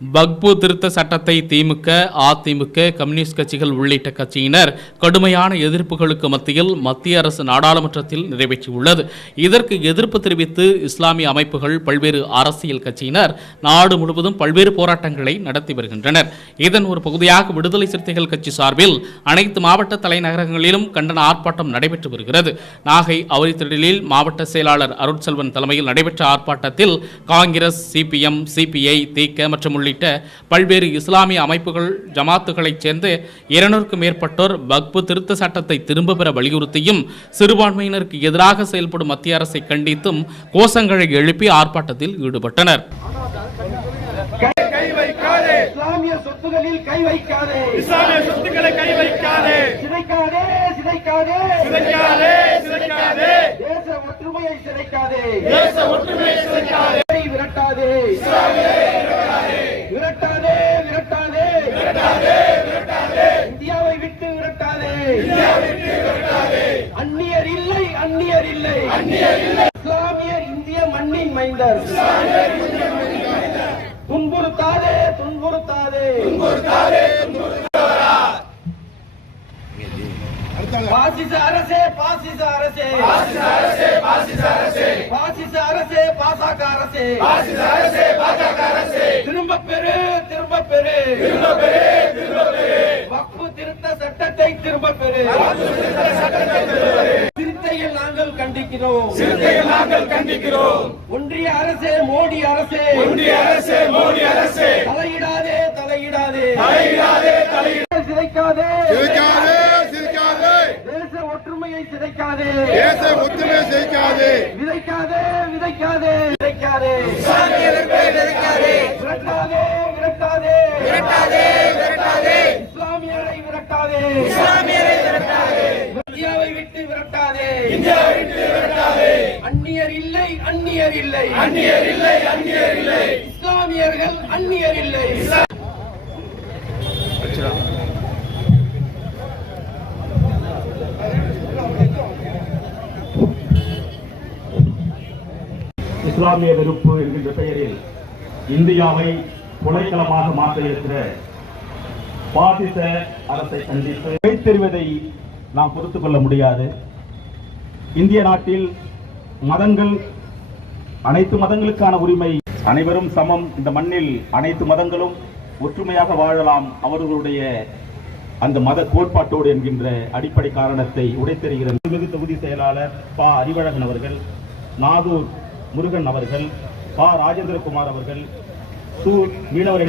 பக்பு திருத்த சட்டத்தை திமுக அதிமுக கம்யூனிஸ்ட் கட்சிகள் உள்ளிட்ட கட்சியினர் கடுமையான எதிர்ப்புகளுக்கு மத்தியில் மத்திய அரசு நாடாளுமன்றத்தில் நிறைவேற்றியுள்ளது. இதற்கு எதிர்ப்பு தெரிவித்து இஸ்லாமிய அமைப்புகள் பல்வேறு அரசியல் கட்சியினர் நாடு முழுவதும் பல்வேறு போராட்டங்களை நடத்தி வருகின்றனர். இதன் ஒரு பகுதியாக விடுதலை சிறுத்தைகள் கட்சி சார்பில் அனைத்து மாவட்ட தலைநகரங்களிலும் கண்டன ஆர்ப்பாட்டம் நடைபெற்று வருகிறது. நாகை அவரித்திடலில் மாவட்ட செயலாளர் அருட்செல்வன் தலைமையில் நடைபெற்ற ஆர்ப்பாட்டத்தில் காங்கிரஸ் சிபிஎம் சிபிஐ திக மற்றும் உள்ளிட்ட பல்வேறு இஸ்லாமிய அமைப்புகள் ஜமாத்துகளைச் சேர்ந்து இருநூறுக்கும் மேற்பட்டோர் வக்பு திருத்த சட்டத்தை திரும்ப பெற வலியுறுத்தியும் சிறுபான்மையினருக்கு எதிராக செயல்படும் மத்திய அரசை கண்டித்தும் கோஷங்களை எழுப்பி ஆர்ப்பாட்டத்தில் ஈடுபட்டனர். கை வைக்காதே இஸ்லாமிய சொத்துகளில் கை வைக்காதே. இஸ்லாமிய சொத்துக்களை கை வைக்காதே. சிதைக்காதே சிதைக்காதே. சிதைக்காதே சிதைக்காதே. தேச ஒற்றுமையை சிதைக்காதே. தேச ஒற்றுமையை சிதைக்காதே. விரட்டாதே. விரட்டாதே விரட்டாதே இந்தியாவை விட்டு விரட்டாதே அந்நியர் இல்லை அந்நியர் இல்லை. இஸ்லாமியர் இந்திய மண்ணின் மைந்தர். துன்புறுத்தாதே துன்புறுத்தாதே. பாசிச அரசே பாசிச அரசே. பாசிச அரசே பாசிச அரசே. பாசிச அரசே பாசக அரசே பாசிச அரசே பாசக அரசே திரும்ப பெரு திரும்ப பெரு திரும்ப பெரு திருத்த சட்டத்தை திரும்ப பெறு. சிறுத்தையில் நாங்கள் கண்டிக்கிறோம். சிறுத்தைகள் நாங்கள் கண்டிக்கிறோம். ஒன்றிய அரசே மோடி அரசே. இந்திய அரசே மோடி அரசே. தலையிடாதே தலையிடாதே. தலையிடாதே தலையிடாதே. சிதைக்காதே. சிரிக்காதே சிரிக்காதே தேச ஒற்றுமையை சிதைக்காதே. தேச ஒத்துமை சிரிக்காதே விதைக்காதே விதைக்காதே. விதைக்காதே விரட்டாதே விரட்டாதே விரட்டாதே விரட்டாதே இஸ்லாமியரை விரட்டாதே. இஸ்லாமியரை விரட்டாதே. இந்தியாவை விட்டு விரட்டாதே. இந்தியாவை விட்டு விரட்டாதே. அந்நியர் இல்லை அந்நியர் இல்லை. அந்நியர் இல்லை அந்நியர் இல்லை. இஸ்லாமியர்கள் அந்நியர் இல்லை. இஸ்லாமிய வெறுப்பு என்கின்ற பெயரில் இந்தியாவை கொலைக்களமாக மாற்ற இருக்கிற பாசிச அரசை கண்டித்து வைத்தெறிவதை நாம் பொறுத்துக் கொள்ள முடியாது. இந்திய நாட்டில் மதங்கள் அனைத்து மதங்களுக்கான உரிமை அனைவரும் சமம். இந்த மண்ணில் அனைத்து மதங்களும் ஒற்றுமையாக வாழலாம். அவர்களுடைய அந்த மத கோட்பாட்டோடு என்கின்ற அடிப்படை காரணத்தை உடைத்தெறிகிற மிகு தொகுதி செயலாளர் பா. அறிவழகன் அவர்கள் நாகூர் முருகன் அவர்கள் பா. ராஜேந்திரகுமார் அவர்கள் சு. மீனவர்